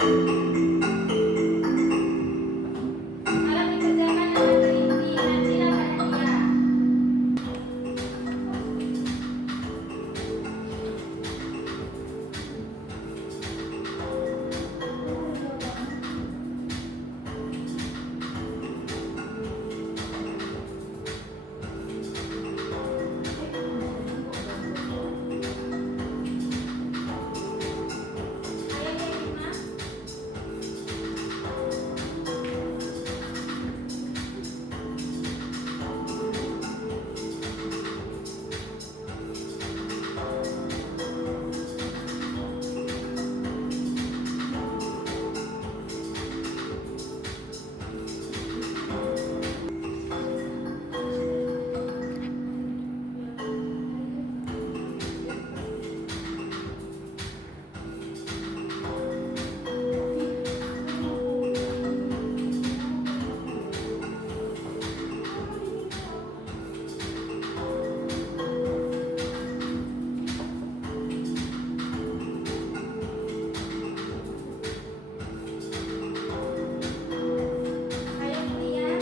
Kalau dikerjakan dengan teliti, nanti dapat hadiah. Ayo Devina. Ayo kuliah.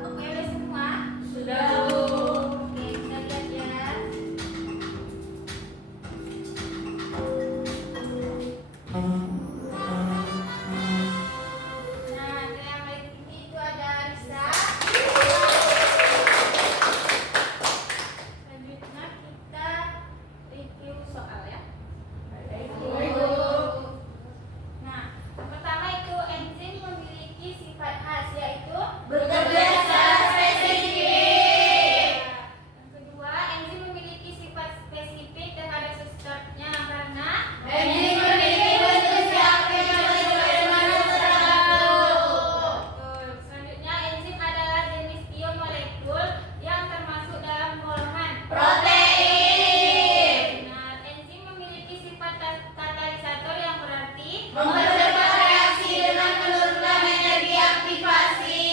Oke, udah semua? Sudah, Bu. Oke, kita lihat ya. Nah, yang paling tinggi itu ada Risa. Selanjutnya kita review soal ya. Nah, yang pertama itu enzim memiliki sifat khas yaitu Bekerja secara spesifik. Yang kedua, enzim memiliki sifat spesifik terhadap substratnya karena Enzim memiliki bentuk reaktif yang sesuai dengan substrat tertentu. betul. Selanjutnya, enzim adalah jenis biomolekul yang termasuk dalam golongan Protein. benar. Enzim memiliki sifat katalisator yang berarti Mempercepat reaksi dengan menurunkan energi aktivasi.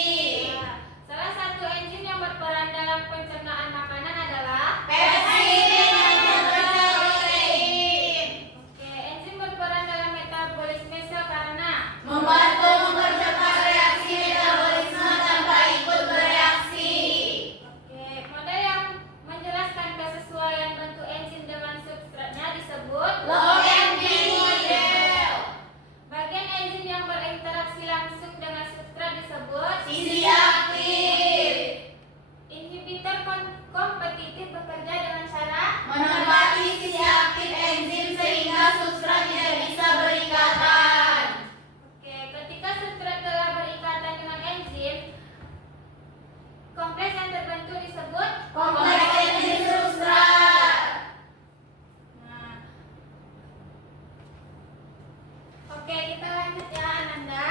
Nah, salah satu enzim yang berperan dalam pencernaan makanan adalah Pepsid yang bekerja protein. Oke, enzim berperan dalam metabolisme sel karena Membantu mempercepat reaksi metabolisme tanpa ikut bereaksi. Oke, model yang menjelaskan kesesuaian bentuk enzim dengan substratnya disebut Low ending model. bagian enzim yang berinteraksi langsung dengan substrat disebut Sisi aktif. inhibitor kompetitif bekerja dengan cara Menempati sisi aktif enzim sehingga substrat tidak bisa berikatan. Oke, ketika substrat telah berikatan dengan enzim, kompleks yang terbentuk disebut Kompleks enzim substrat. Nah, oke, kita lanjut ya, Ananda.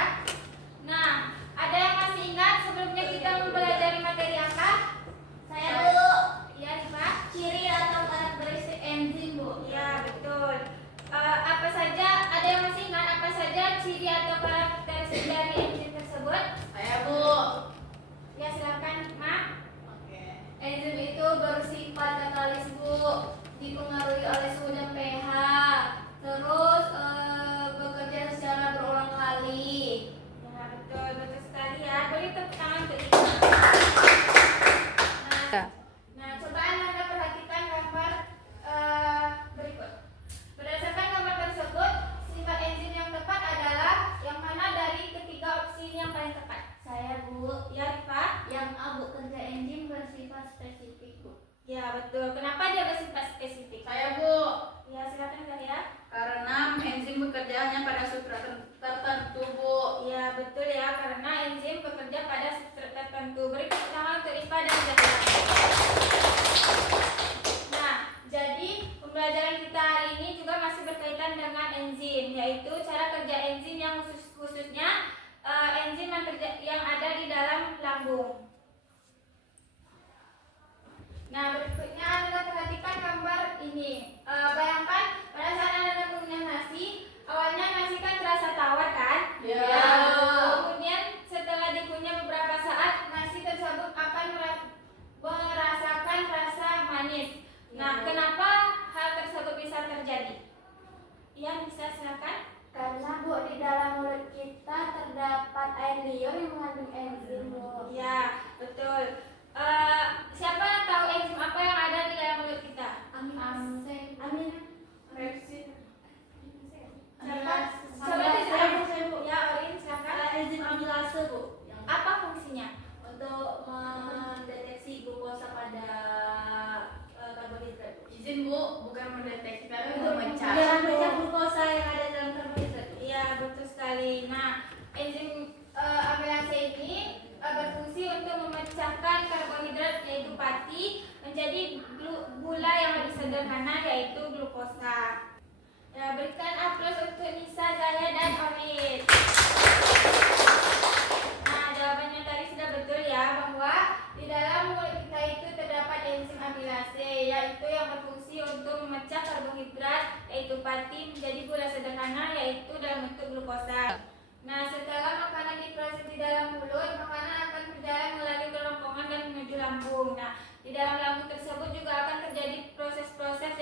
Nah, ada yang masih ingat sebelumnya kita mempelajari materi apa? Saya dulu. Iya, Rifa? Ciri atau karakteristik enzim, Bu. Ya, betul. Apa saja, ada yang masih ingat apa saja ciri atau karakteristik dari enzim tersebut? Saya, Bu. Ya, silakan, Ma. Oke. Enzim itu bersifat katalis, Bu, dipengaruhi oleh suhu dan pH. Terus bekerja secara berulang kali. Ya, betul sekali ya. Beri tepuk tangan untuk Ika. kita hari ini juga masih berkaitan dengan enzim, yaitu cara kerja enzim yang khususnya enzim yang ada di dalam lambung. Nah, berikutnya Anda perhatikan gambar ini. Bayangkan pada saat Anda mengunyah nasi, awalnya nasi kan terasa tawar kan? Ya. Kemudian setelah dikunyah beberapa saat, nasi tersebut akan merasakan rasa manis. Nah, kenapa hal tersebut bisa terjadi? Iya, bisa silakan. Karena Bu, di dalam mulut kita terdapat air liur yang mengandung enzim, Bu. Ya, betul. Siapa yang tahu enzim apa yang ada di dalam mulut kita? Amin. Repsin. Siapa? Coba Amilase. dijawab, Bu. Ya, Orin, silakan. Enzim amilase, Bu. Apa fungsinya? Untuk mendeteksi glukosa pada karbohidrat. Izin Bu, bukan mendeteksi tapi memecah. memecah glukosa yang ada dalam karbohidrat. Iya, betul sekali. Nah, enzim amilase ini berfungsi untuk memecahkan karbohidrat yaitu pati menjadi gula yang lebih sederhana yaitu glukosa. Ya, berikan aplaus untuk Nisa, Zaya, dan Orin. Nah, jawabannya tadi sudah betul ya, bahwa di dalam mulut kita itu terdapat enzim amilase, yaitu yang berfungsi untuk memecah karbohidrat yaitu pati menjadi gula sederhana yaitu dalam bentuk glukosa. Nah, setelah makanan diproses di dalam mulut, makanan akan berjalan melalui kerongkongan dan menuju lambung. Nah, di dalam lambung tersebut juga akan terjadi proses-proses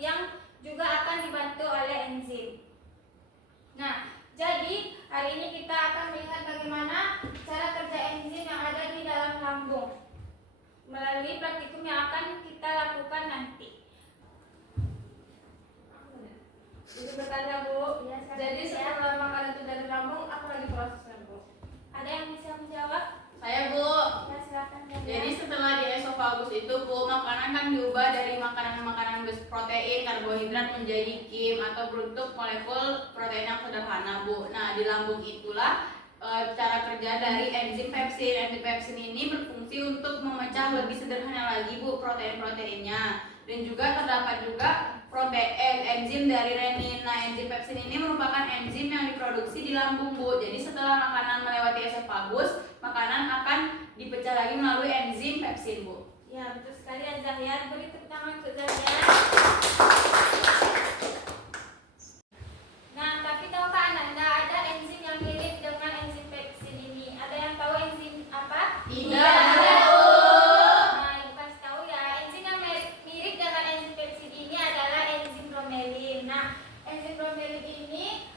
yang juga akan dibantu oleh enzim. Nah, jadi hari ini kita akan melihat bagaimana cara kerja enzim yang ada di dalam lambung melalui praktikum yang akan kita lakukan nanti. Itu bertanya Bu. Ya, sekarang Jadi ya. setelah makanan itu dari lambung, apa lagi prosesnya Bu? Ada yang bisa menjawab? Saya Bu. Ya, silakan. Zaya. Jadi setelah di esofagus itu Bu, makanan kan diubah dari makanan-makanan protein, karbohidrat menjadi kim atau bentuk molekul protein yang sederhana Bu. Nah, di lambung itulah cara kerja dari enzim pepsin. Enzim pepsin ini berfungsi untuk memecah lebih sederhana lagi Bu protein-proteinnya. Dan juga terdapat juga enzim dari renin. Nah, enzim pepsin ini merupakan enzim yang diproduksi di lambung Bu. Jadi setelah makanan melewati esofagus, makanan akan dipecah lagi melalui enzim pepsin Bu. Ya, betul sekali Zahya. Beri tepuk tangan untuk Zahya. Nah, tapi tahukah Ananda ada enzim yang mirip dengan enzim pepsin ini? Ada yang tahu enzim apa? Tidak. Nah, ibu kasih tahu ya. Enzim yang mirip dengan enzim pepsin ini adalah enzim bromelin. Nah, enzim bromelin ini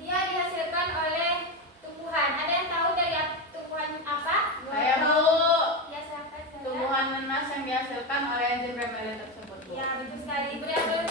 dia dihasilkan oleh tumbuhan. Ada yang tahu dari tumbuhan apa? Saya Bu. Ya, silakan Zahya. Tumbuhan nanas yang dihasilkan oleh enzim bromelin tersebut Bu. Ya, betul sekali. Beri aplaus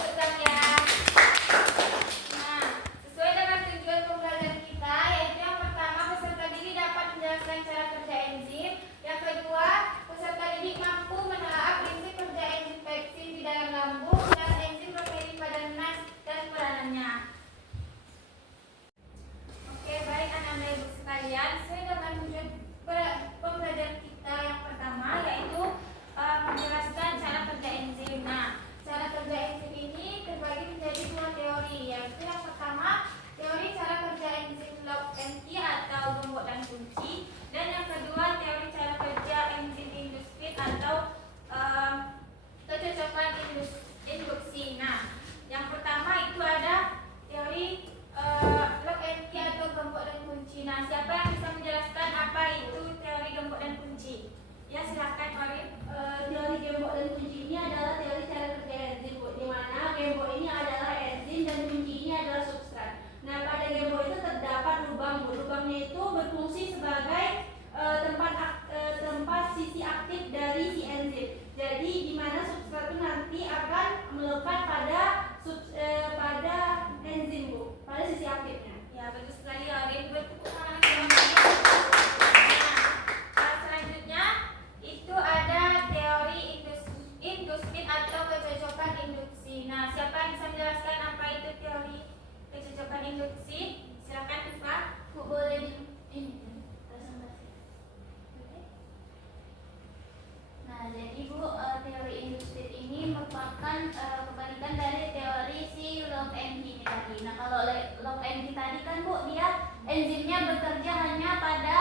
tadi. Nah, kalau log NG tadi kan Bu, dia enzimnya bekerja hanya pada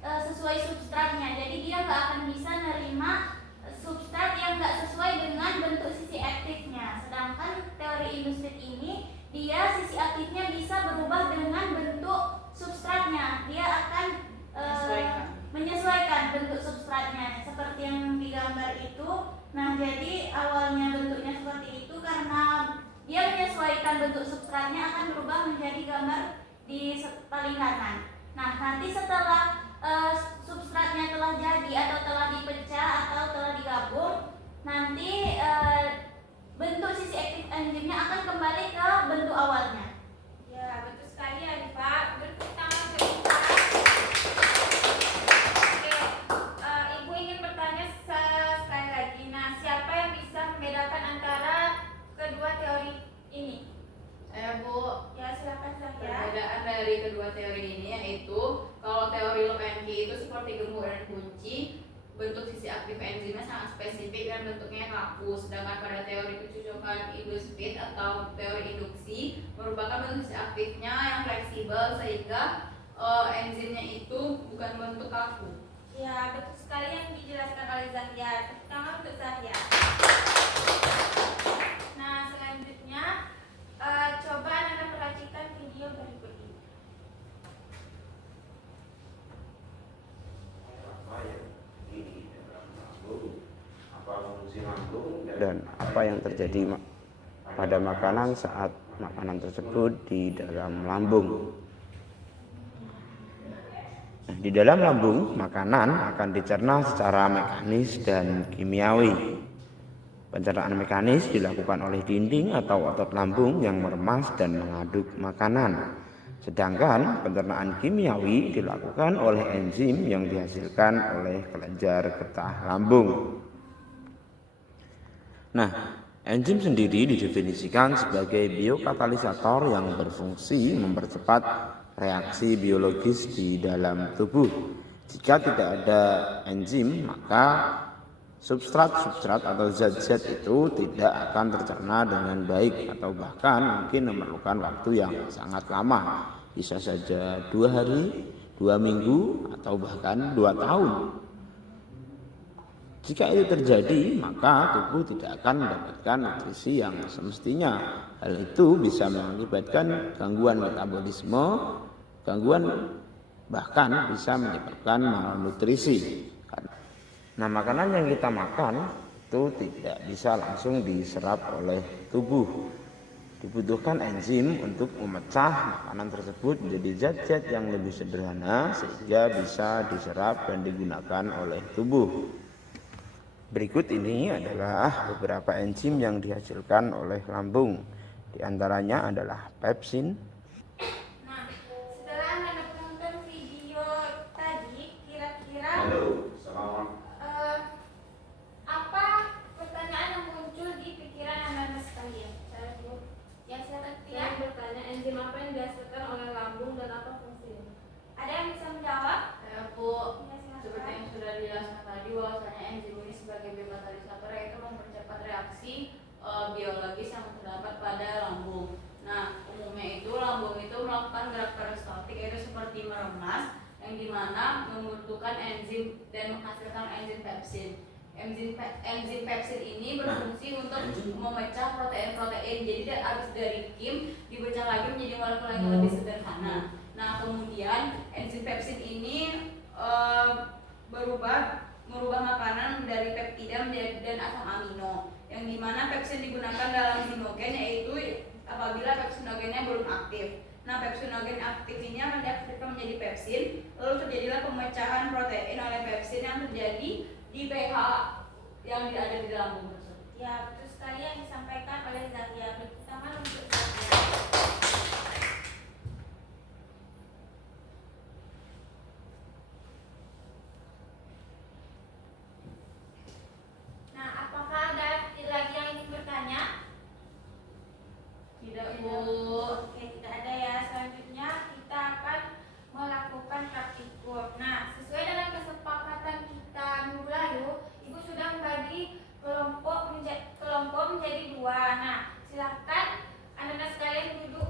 sesuai substratnya. Jadi dia nggak akan bisa nerima substrat yang nggak sesuai dengan bentuk sisi aktifnya. Sedangkan teori industri ini dia sisi aktifnya bisa berubah dengan bentuk substratnya. Dia akan menyesuaikan bentuk substratnya seperti yang digambar itu. Nah, jadi awalnya bentuknya seperti itu karena dia menyesuaikan bentuk substratnya akan berubah menjadi gambar di paling kanan. Nah, nanti setelah substratnya telah jadi atau telah dipecah atau telah digabung, nanti bentuk sisi aktif enzimnya akan kembali ke bentuk awalnya. Ya, betul sekali Arifah. Bertepuk tangan untuk Ifa. Oke, Ibu ingin bertanya sekali lagi. Nah, siapa yang bisa membedakan antara kedua teori ini? Bu, Ya, silakan Zahya. perbedaan dari kedua teori ini yaitu kalau teori Locke itu seperti gembok dan kunci, bentuk sisi aktif enzimnya sangat spesifik dan bentuknya kaku. Sedangkan pada teori kecocokan induktif atau teori induksi merupakan bentuk sisi aktifnya yang fleksibel sehingga enzimnya itu bukan bentuk kaku. Ya, betul sekali yang dijelaskan oleh Zahya. Tepuk tangan untuk Zahya. Nah, selanjutnya coba Anda perhatikan video berikut ini. Dan apa yang terjadi pada makanan saat makanan tersebut di dalam lambung. Nah, di dalam lambung, makanan akan dicerna secara mekanis dan kimiawi. Pencernaan mekanis dilakukan oleh dinding atau otot lambung yang meremas dan mengaduk makanan. Sedangkan pencernaan kimiawi dilakukan oleh enzim yang dihasilkan oleh kelenjar getah lambung. Nah, enzim sendiri didefinisikan sebagai biokatalisator yang berfungsi mempercepat reaksi biologis di dalam tubuh. Jika tidak ada enzim, maka substrat atau zat-zat itu tidak akan tercerna dengan baik atau bahkan mungkin memerlukan waktu yang sangat lama. Bisa saja 2 hari, 2 minggu, atau bahkan 2 tahun. Jika itu terjadi, maka tubuh tidak akan mendapatkan nutrisi yang semestinya. Hal itu bisa mengakibatkan gangguan metabolisme, bahkan bisa menyebabkan malnutrisi. Nah, makanan yang kita makan itu tidak bisa langsung diserap oleh tubuh. Dibutuhkan enzim untuk memecah makanan tersebut menjadi zat-zat yang lebih sederhana sehingga bisa diserap dan digunakan oleh tubuh. Berikut ini adalah beberapa enzim yang dihasilkan oleh lambung. Di antaranya adalah pepsin. Nah, setelah Anda menonton video tadi, kira-kira apa pertanyaan yang muncul di pikiran Anda sekalian? Ya, silakan Saya Tia. bertanya, enzim apa yang dihasilkan oleh lambung dan apa fungsinya? Ada yang bisa menjawab? Bu, Ya, silakan. seperti yang sudah dijelaskan tadi bahwasanya enzim ini sebagai biokatalisator yaitu mempercepat reaksi biologis yang terdapat pada lambung. Nah, umumnya itu lambung itu melakukan gerak peristaltik yaitu seperti meremas yang dimana membutuhkan enzim dan menghasilkan enzim pepsin. Enzim pepsin ini berfungsi untuk memecah protein-protein. Jadi habis dari kim dipecah lagi menjadi molekul yang lebih sederhana. Nah, kemudian enzim pepsin ini merubah makanan dari peptida menjadi dan asam amino, yang dimana pepsin digunakan dalam zinogen yaitu apabila pepsinogennya belum aktif. Nah, pepsinogen aktif ini akan diaktifkan menjadi pepsin, lalu terjadilah pemecahan protein oleh pepsin yang terjadi di pH yang ada di lambung tersebut. Ya, betul sekali yang disampaikan oleh Zahya. Beri tangan untuk Zahya. Nah, apakah ada lagi yang ingin bertanya? Tidak, Bu. Oke, tidak ada ya. Selanjutnya kita akan melakukan praktikum. Nah, sesuai dengan kesepakatan kita minggu lalu, Ibu sudah membagi kelompok menjadi 2. Nah, silakan Anda sekalian duduk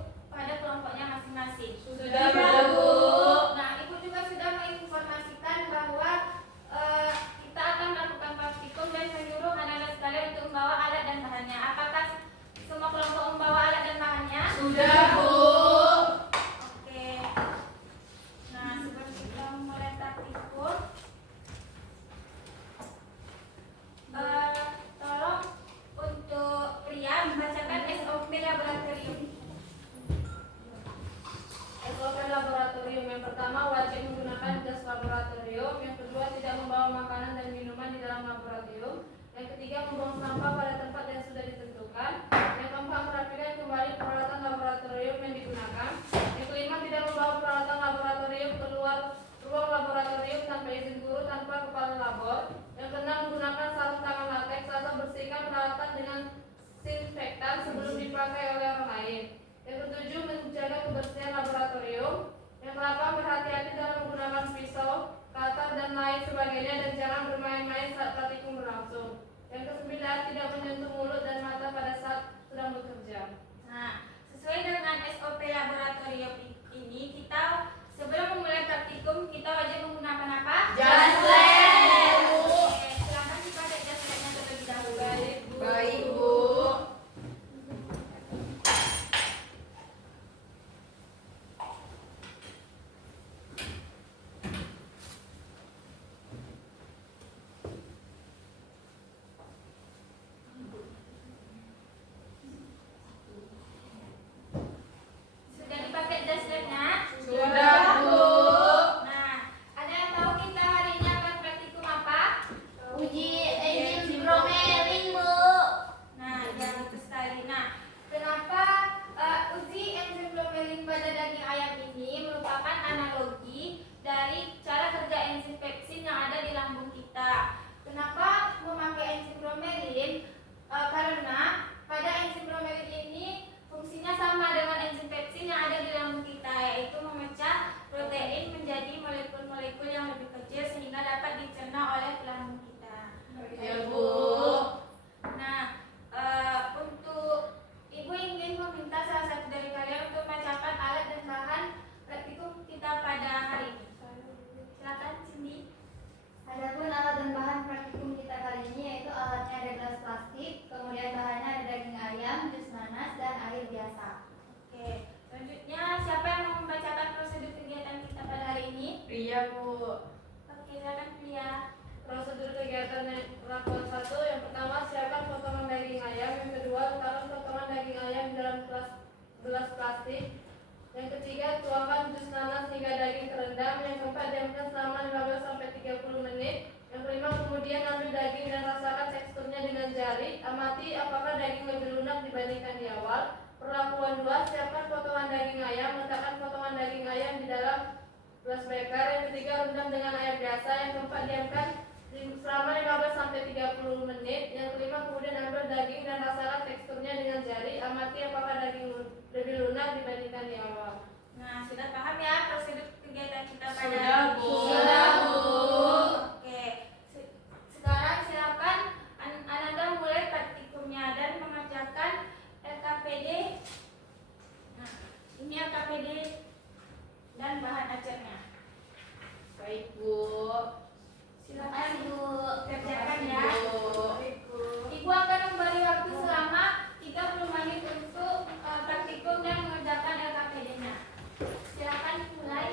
Karena pada enzim bromelid ini fungsinya sama dengan enzim pepsin yang ada di lambung kita, yaitu memecah protein menjadi molekul-molekul yang lebih kecil sehingga dapat dicerna oleh lambung kita. Ya, Bu. Nah, untuk Ibu ingin meminta salah satu dari kalian untuk memecahkan alat dan bahan praktikum kita pada hari ini. Silakan, Cindy. Adapun alat dan bahan praktikum kita kali ini yaitu alatnya ada gelas plastik, kemudian bahannya ada daging ayam, jus nanas, dan air biasa. Oke, selanjutnya siapa yang mau membacakan prosedur kegiatan kita pada hari ini? Iya, Bu. Oke, silakan Pria. Prosedur kegiatan lakukan 1. Yang pertama, siapkan potongan daging ayam. Yang kedua, letakkan potongan daging ayam di dalam gelas plastik. Yang ketiga, tuangkan jus nanas hingga daging terendam. Yang keempat, diamkan selama 15-30 menit. Yang kelima, kemudian ambil daging dan rasakan teksturnya dengan jari. Amati apakah daging lebih lunak dibandingkan di awal. Perlakuan 2, siapkan potongan daging ayam. Letakkan potongan daging ayam di dalam gelas beker. Yang ketiga, rendam dengan air biasa. Yang keempat, diamkan selama 15-30 menit. Yang kelima, kemudian ambil daging dan rasakan teksturnya dengan jari. Amati apakah daging lebih lunak dibandingkan di awal. Nah, sudah paham ya prosedur kegiatan kita pada Sudah, Bu. Sudah, Bu. Oke. Sekarang silakan Ananda mulai praktikumnya dan mengerjakan LKPD. Nah, ini LKPD dan bahan ajarnya. Baik, Bu. Silakan Bu. kerjakan ya. Bu. Ibu akan memberi waktu selama 30 menit untuk praktikum dan mengerjakan LKPD-nya. Silakan mulai.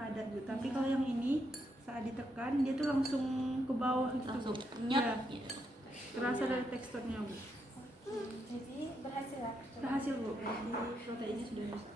padat Bu. Tapi kalau yang ini saat ditekan dia tuh langsung ke bawah gitu. Langsung Bu. nyet Ya, gitu. terasa dari teksturnya Bu. Jadi berhasil lah. Berhasil Bu. Berarti proteinnya sudah bisa.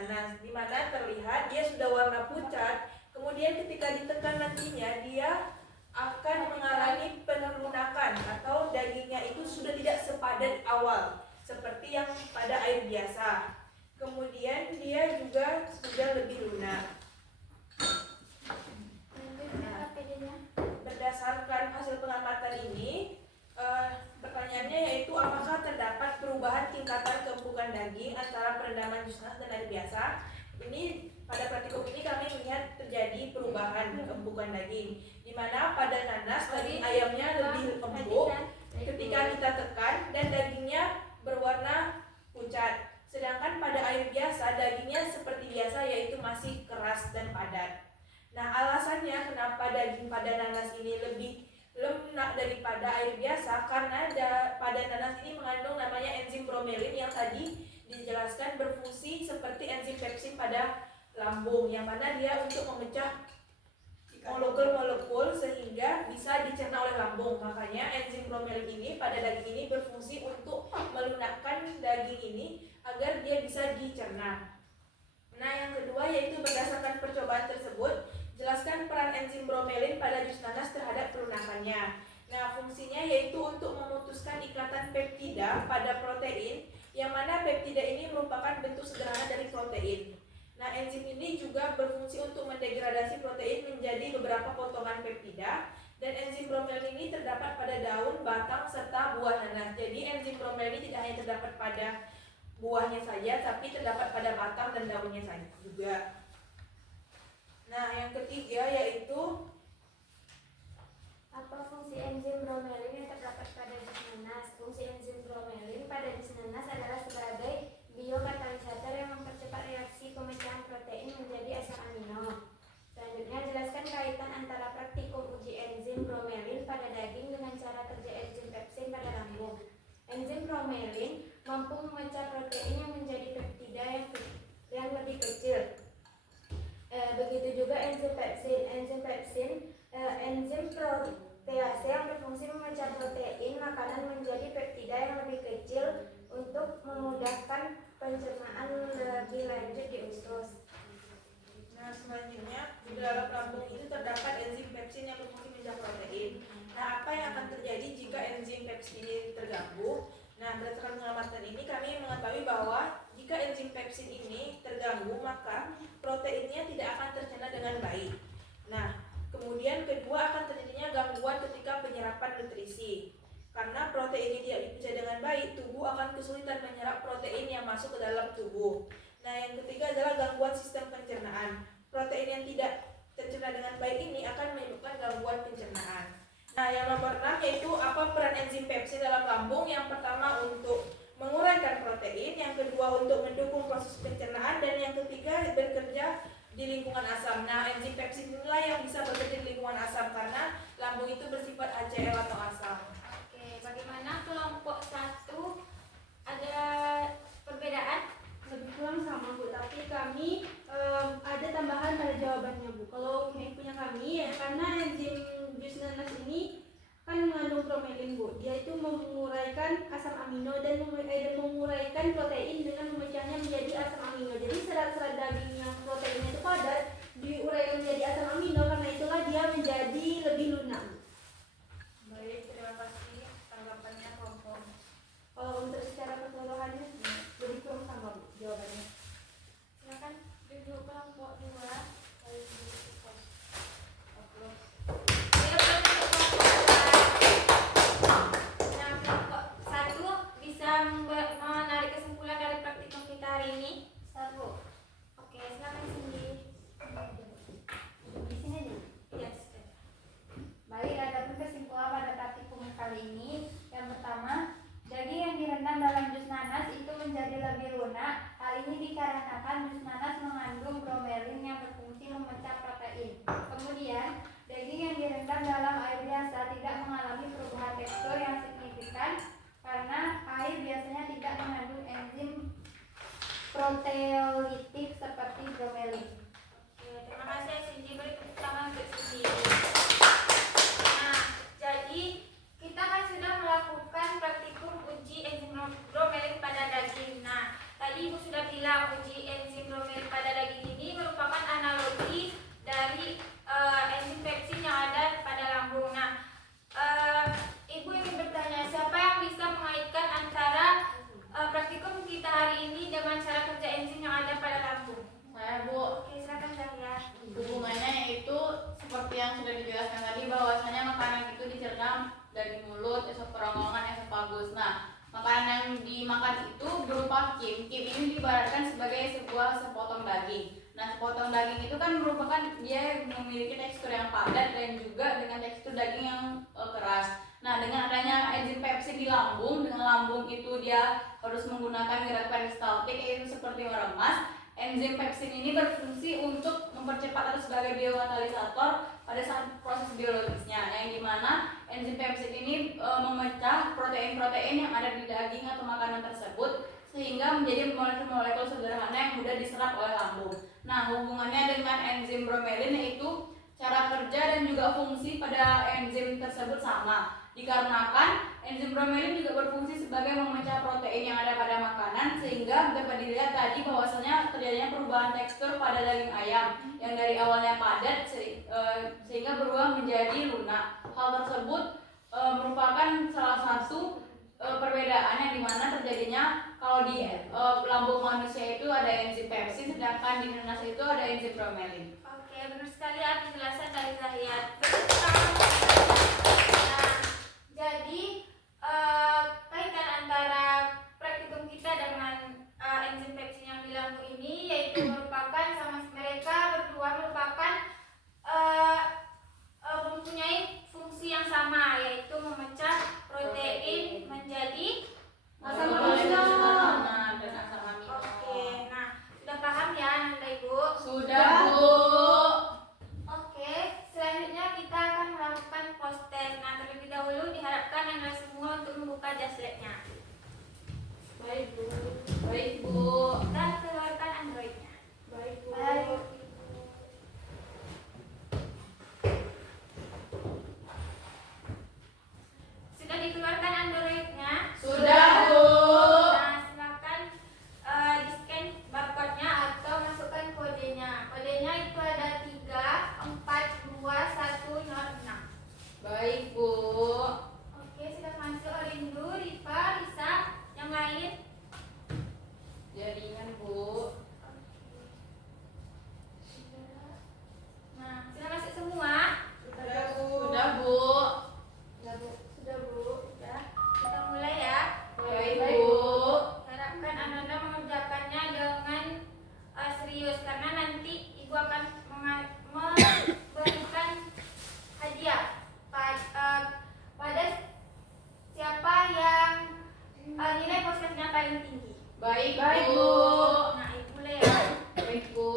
nanas, di mana terlihat dia sudah warna pucat. Kemudian ketika ditekan nantinya dia akan mengalami penerunakan atau dagingnya itu sudah tidak sepadat awal seperti yang pada air biasa. Kemudian dia juga sudah lebih lunak. Berdasarkan hasil pengamatan ini, pertanyaannya yaitu apakah terdapat perubahan tingkatan keempukan daging antara perendaman jus nanas dan air biasa? Ini pada praktikum ini kami melihat terjadi perubahan keempukan daging, di mana pada nanas daging ayamnya lebih empuk ketika kita tekan dan dagingnya berwarna pucat. Sedangkan pada air biasa dagingnya seperti biasa yaitu masih keras dan padat. Nah, alasannya kenapa daging pada nanas ini lebih lunak daripada air biasa karena pada nanas ini mengandung namanya enzim bromelin yang tadi dijelaskan berfungsi seperti enzim pepsin pada lambung, yang mana dia untuk memecah molekul-molekul sehingga bisa dicerna oleh lambung. Makanya enzim bromelin ini pada daging ini berfungsi untuk melunakkan daging ini agar dia bisa dicerna. Nah, yang kedua yaitu berdasarkan percobaan tersebut, jelaskan peran enzim bromelin pada jus nanas terhadap pelunakannya. Nah, fungsinya yaitu untuk memutuskan ikatan peptida pada protein, yang mana peptida ini merupakan bentuk sederhana dari protein. Nah, enzim ini juga berfungsi untuk mendegradasi protein menjadi beberapa potongan peptida, dan enzim bromelin ini terdapat pada daun, batang, serta buah nanas. Jadi enzim bromelin ini tidak hanya terdapat pada buahnya saja, tapi terdapat pada batang dan daunnya saja juga. Nah, yang ketiga yaitu apa fungsi enzim bromelin yang terdapat pada jus nanas? Fungsi enzim bromelin pada jus nanas adalah sebagai biokatalisator yang mempercepat reaksi pemecahan protein menjadi asam amino. Selanjutnya, jelaskan kaitan antara praktikum uji enzim bromelin pada daging dengan cara kerja enzim pepsin pada lambung. Enzim bromelin mampu memecah protein yang menjadi peptida yang lebih kecil. Begitu juga enzim pepsin. Enzim protease yang berfungsi memecah protein makanan menjadi peptida yang lebih kecil untuk memudahkan pencernaan lebih lanjut di usus. Nah, selanjutnya di dalam lambung itu terdapat enzim pepsin yang berfungsi memecah protein. Nah, apa yang akan terjadi jika enzim pepsin ini terganggu? Nah, berdasarkan pengamatan ini kami mengetahui bahwa jika enzim pepsin ini terganggu, maka proteinnya tidak akan tercerna dengan baik. Nah, kemudian kedua akan terjadinya gangguan ketika penyerapan nutrisi. Karena protein ini tidak dipecah dengan baik, tubuh akan kesulitan menyerap protein yang masuk ke dalam tubuh. Nah, yang ketiga adalah gangguan sistem pencernaan. Protein yang tidak tercerna dengan baik ini akan menyebabkan gangguan pencernaan. Nah, yang nomor 6 yaitu apa peran enzim pepsin dalam lambung? Yang pertama untuk menguraikan protein, yang kedua untuk mendukung proses pencernaan, dan yang ketiga bekerja di lingkungan asam. Nah, enzim pepsin inilah yang bisa bekerja di lingkungan asam karena lambung itu bersifat HCl atau asam. Oke, bagaimana kelompok 1? Ada perbedaan? Lebih kurang sama Bu, tapi kami ada tambahan pada jawabannya Bu. Kalau punya kami ya, karena enzim jus nanas ini kan mengandung bromelin Bu, dia itu menguraikan asam amino dan menguraikan protein dengan memecahnya menjadi asam amino. Jadi serat-serat daging yang proteinnya itu padat diuraikan menjadi asam amino, karena itulah dia menjadi lebih lunak. Baik, terima kasih tanggapannya kelompok. Kalau untuk secara keseluruhannya lebih kurang sama Bu jawabannya. Silakan duduk kelompok 2. Nah, kelompok 1 bisa menarik kesimpulan dari praktikum kita hari ini. Satu. Oke, silakan Cindy. Di sini nih. Yes. Baik, adapun kesimpulan pada praktikum kali ini, yang pertama, daging yang direndam dalam jus nanas itu menjadi lebih lunak. Hal ini dikarenakan jus nanas mengandung bromelin yang berfungsi memecah protein. Kemudian, daging yang direndam dalam air biasa tidak mengalami perubahan tekstur yang signifikan karena air biasanya tidak mengandung enzim proteolitik seperti bromelin. Oke, terima kasih Cindy. Beri tepuk tangan untuk Cindy. Nah, jadi kita kan sudah melakukan praktikum uji enzim bromelin pada daging. Nah, tadi Ibu sudah bilang uji enzim bromelin ini dengan cara kerja enzim yang ada pada lambung? Saya Bu, Oke, silakan Zahia. hubungannya yaitu seperti yang sudah dijelaskan tadi bahwasanya makanan itu dicerna dari mulut, esop kerongkongan, esofagus. Nah, makanan yang dimakan itu berupa kim. Kim ini diibaratkan sebagai sebuah sepotong daging. Nah, sepotong daging itu kan merupakan dia memiliki tekstur yang padat dan juga dengan tekstur daging yang keras. Nah, dengan adanya enzim pepsin di lambung, dengan lambung itu dia harus menggunakan gerak peristaltik yaitu seperti meremas. Enzim pepsin ini berfungsi untuk mempercepat atau sebagai biokatalisator pada saat proses biologisnya, yang dimana enzim pepsin ini memecah protein-protein yang ada di daging atau makanan tersebut sehingga menjadi molekul-molekul sederhana yang mudah diserap oleh lambung. Nah, hubungannya dengan enzim bromelin yaitu cara kerja dan juga fungsi pada enzim tersebut sama. Dikarenakan enzim bromelin juga berfungsi sebagai memecah protein yang ada pada makanan sehingga dapat dilihat tadi bahwasanya terjadinya perubahan tekstur pada daging ayam yang dari awalnya padat sehingga berubah menjadi lunak. Hal tersebut merupakan salah satu perbedaan yang dimana terjadinya kalau di lambung manusia itu ada enzim pepsin sedangkan di nanas itu ada enzim bromelin. Oke, benar sekali apa penjelasan dari Zahia. Jadi kaitan antara praktikum kita dengan enzim pepsin yang di lambung ini yaitu merupakan sama mereka berdua merupakan mempunyai fungsi yang sama yaitu memecah protein menjadi Asam amino dan asam amino. Oke, nah sudah paham ya Nanda Ibu? Sudah Bu. Oke, selanjutnya kita akan melakukan post test. Nah, terlebih dahulu diharapkan Anda semua untuk membuka jasleknya. Baik Bu. Baik Bu. Dan keluarkan Androidnya. Baik Bu. Baik. Sudah dikeluarkan Androidnya? Sudah Bu. Nah, silakan di-scan barcode-nya atau masukkan kodenya. Kodenya itu ada 342106. Baik Bu. Oke, sudah masuk Rindu, Rifa, Risa, yang lain? Jaringan Bu. Nah, sudah masuk semua? Sudah Bu. Sudah Bu. Sudah Bu. Sudah. Kita mulai ya. Baik Bu. Harapkan Anda mengerjakannya dengan serius karena nanti Ibu akan memberikan hadiah pada siapa yang nilai posisinya paling tinggi. Baik Baik, Bu. Nah, Ibu mulai ya. Baik Bu.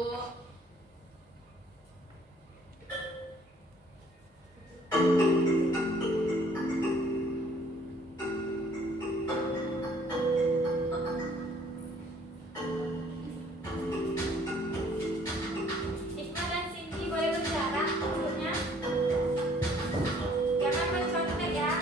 Isma dan Cindy boleh berjarak maksudnya. Jangan mencontek ya.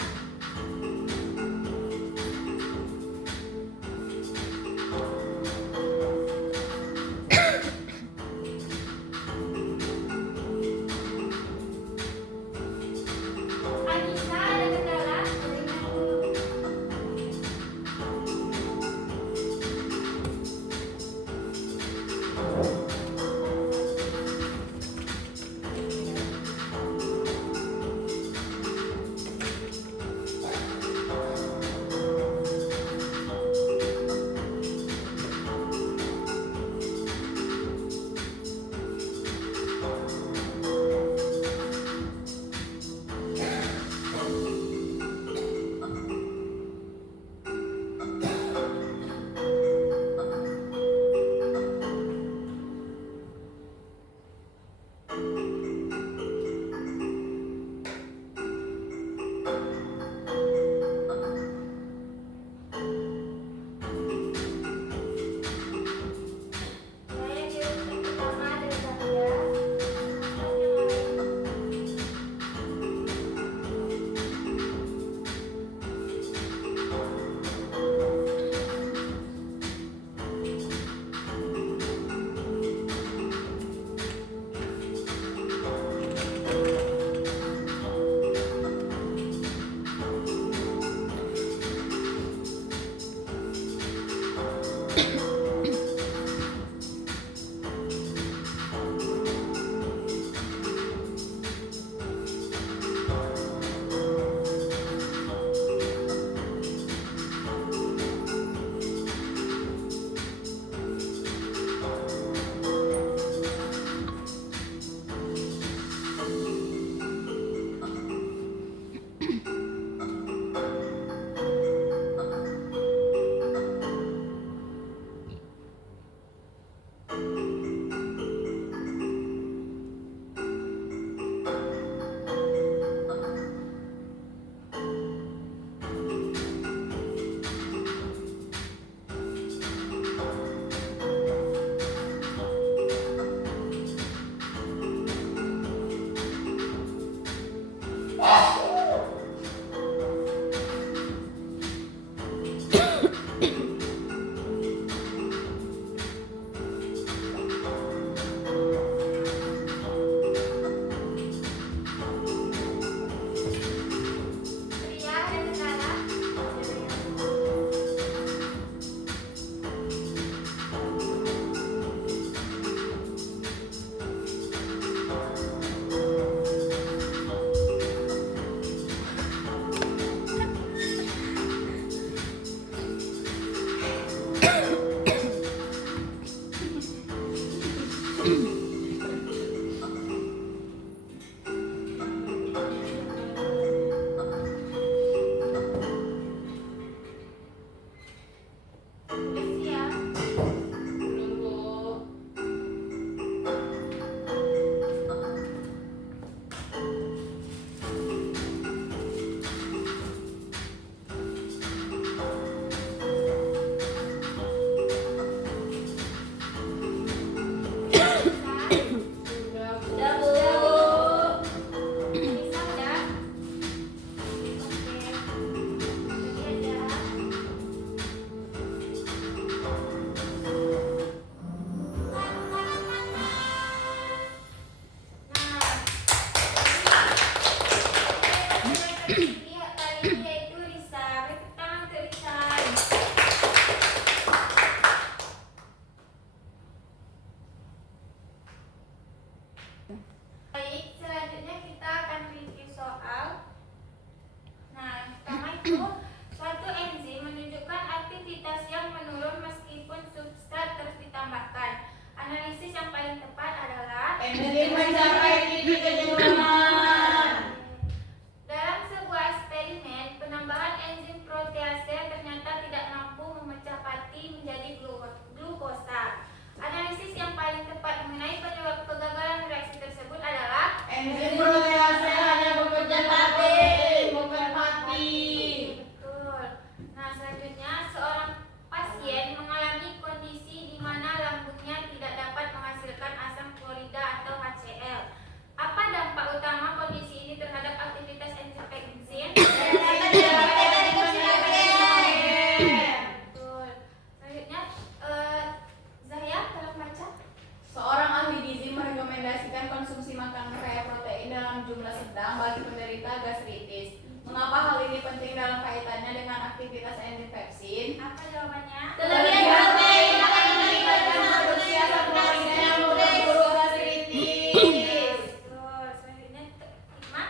sedang bagi penderita gastritis. Mengapa hal ini penting dalam kaitannya dengan aktivitas enzim pepsin? Apa jawabannya? Kelebihan protein akan meningkatkan produksi asam klorida yang memburu gastritis. Betul. Selanjutnya Hikmah.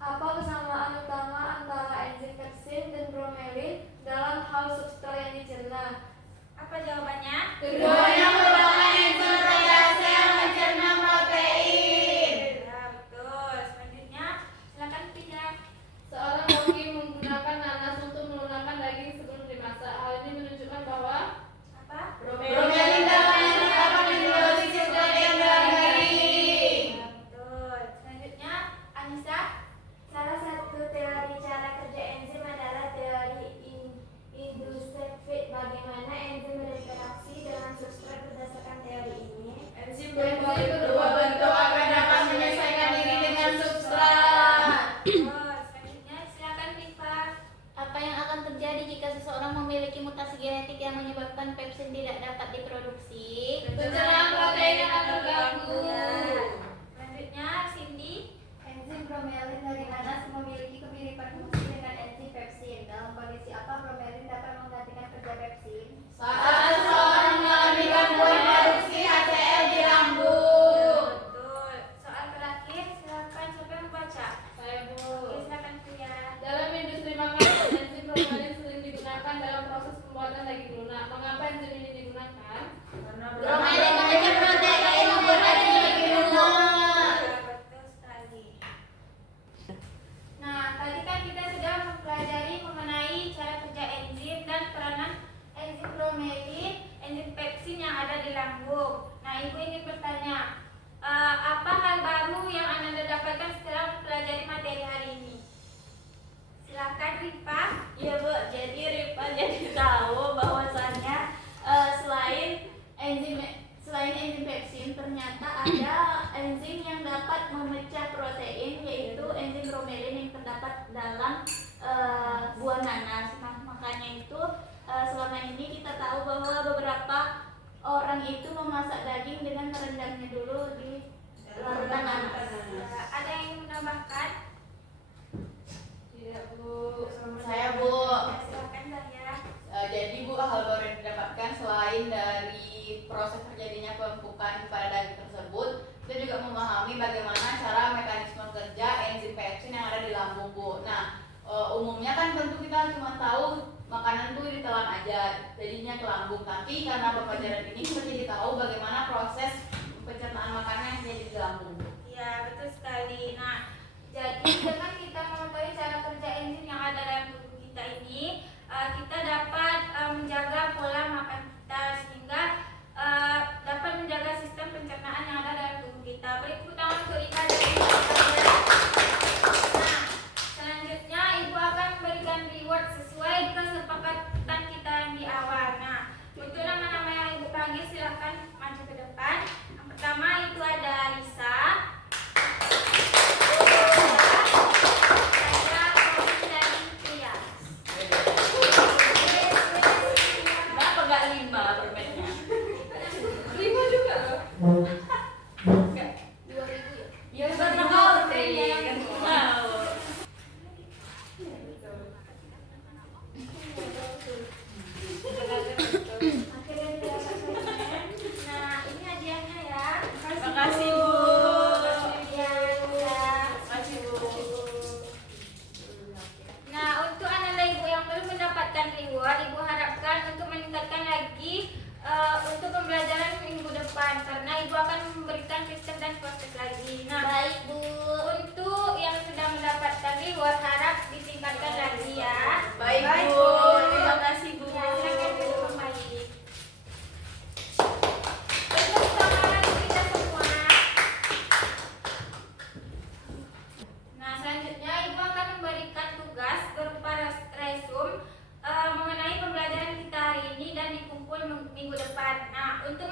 Apa kesamaan utama antara enzim pepsin dan bromelin dalam hal substrat yang dicerna? Apa jawabannya? Keduanya merupakan enzim protease yang mencerna protein. Ya, betul. Selanjutnya silakan Pija. Seorang hakim menggunakan nanas untuk melunakkan daging sebelum dimasak. Hal ini menunjukkan bahwa Apa? Bromelin dalam enzim dapat memproduksi protein dalam daging. Ya, betul. Selanjutnya Anissa. Salah satu teori cara kerja enzim adalah teori induced feed. Bagaimana enzim berinteraksi dengan substrat berdasarkan teori ini? Enzim berdua bentuk agar dapat menyesuaikan diri dengan substrat. Oh, selanjutnya silakan Rifa. Apa yang akan terjadi jika seseorang memiliki mutasi genetik yang menyebabkan pepsin tidak dapat diproduksi? Pencernaan protein akan terganggu. Selanjutnya Cindy. Enzim bromelin dari nanas memiliki kemiripan fungsi dengan enzim pepsin. Dalam kondisi apa bromelin dapat menggantikan kerja pepsin? Saat seseorang mengalami gangguan produksi HCl di lambung. Betul. Soal terakhir silakan siapa yang membaca? saya Oke, bu. silakan Pria. Dalam industri makanan, enzim bromelin sering digunakan dalam proses pembuatan daging lunak. Mengapa enzim ini digunakan? Bromelin mengecek protein membuat daging lebih lunak. Ya, betul sekali. Nah, tadi kan kita sudah mempelajari mengenai cara kerja enzim dan peranan enzim bromelin, enzim pepsin yang ada di lambung. Nah, Ibu ingin bertanya, apa hal baru yang Anda dapatkan setelah mempelajari materi hari ini? Silakan Rifa. Iya Bu, jadi Rifa jadi tahu bahwasannya selain enzim pepsin ternyata ada enzim yang dapat memecah protein, yaitu enzim bromelin yang terdapat dalam buah nanas. Nah, makanya itu selama ini kita tahu bahwa beberapa orang itu memasak daging dengan merendamnya dulu di larutan nanas. Ada yang ingin menambahkan? Tidak bu. Saya Bu. Ya, silakan Dahlia. Jadi Bu, hal baru yang didapatkan selain dari proses terjadinya penumpukan pada daging tersebut, kita juga memahami bagaimana cara mekanisme kerja enzim pepsin yang ada di lambung Bu. Nah, umumnya kan tentu kita cuma tahu makanan tuh ditelan aja, jadinya ke lambung. Tapi karena pembelajaran ini kita jadi tahu bagaimana proses pencernaan makanan yang terjadi di lambung Bu. Ya, betul sekali. Nah, jadi dengan kita mengetahui cara kerja enzim yang ada dalam tubuh kita ini, kita dapat menjaga pola makan kita sehingga dapat menjaga sistem pencernaan yang ada dalam tubuh kita. Beri tepuk tangan untuk Ika dan Ibu sekalian. Nah, selanjutnya Ibu akan memberikan reward sesuai kesepakatan kita yang di awal. Nah, untuk nama-nama yang Ibu panggil silakan maju ke depan. Yang pertama itu ada Risa. Kenapa gak 5 permennya? 5 juga loh. Enggak. 2000 ya? Ya karena kau kan mau. Akhirnya tidak selesai. Nah, ini hadiahnya ya. Makasih Bu. Ya, ya. Makasih Bu. Nah, untuk anak ibu yang belum mendapatkan reward, ibu harapkan untuk meningkatkan lagi untuk pembelajaran minggu depan karena ibu akan memberikan sistem dan proses lagi. Nah, Baik Bu. untuk yang sudah mendapatkan reward harap ditingkatkan lagi ya. Baik Bu. Terima kasih Bu. Ya, silakan duduk kembali. Tepuk tangan kita semua. Nah, selanjutnya ibu akan memberikan tugas berupa resume mengenai pembelajaran kita hari ini dan dikumpul minggu depan. Nah, untuk